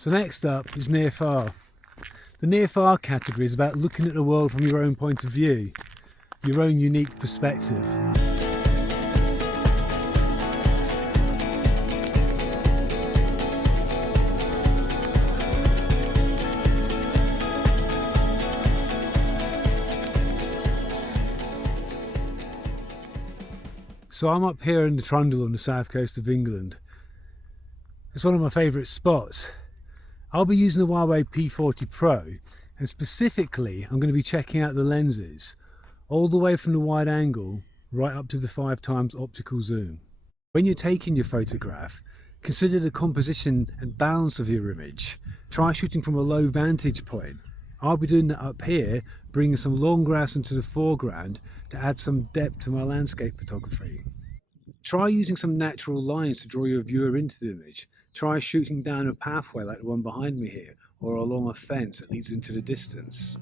So next up is near far. The near far category is about looking at the world from your own point of view, your own unique perspective. So I'm up here in the Trundle on the south coast of England. It's one of my favourite spots. I'll be using the Huawei P40 Pro, and specifically I'm going to be checking out the lenses all the way from the wide angle right up to the 5x optical zoom. When you're taking your photograph, consider the composition and balance of your image. Try shooting from a low vantage point. I'll be doing that up here, bringing some long grass into the foreground to add some depth to my landscape photography. Try using some natural lines to draw your viewer into the image. Try shooting down a pathway like the one behind me here, or along a fence that leads into the distance.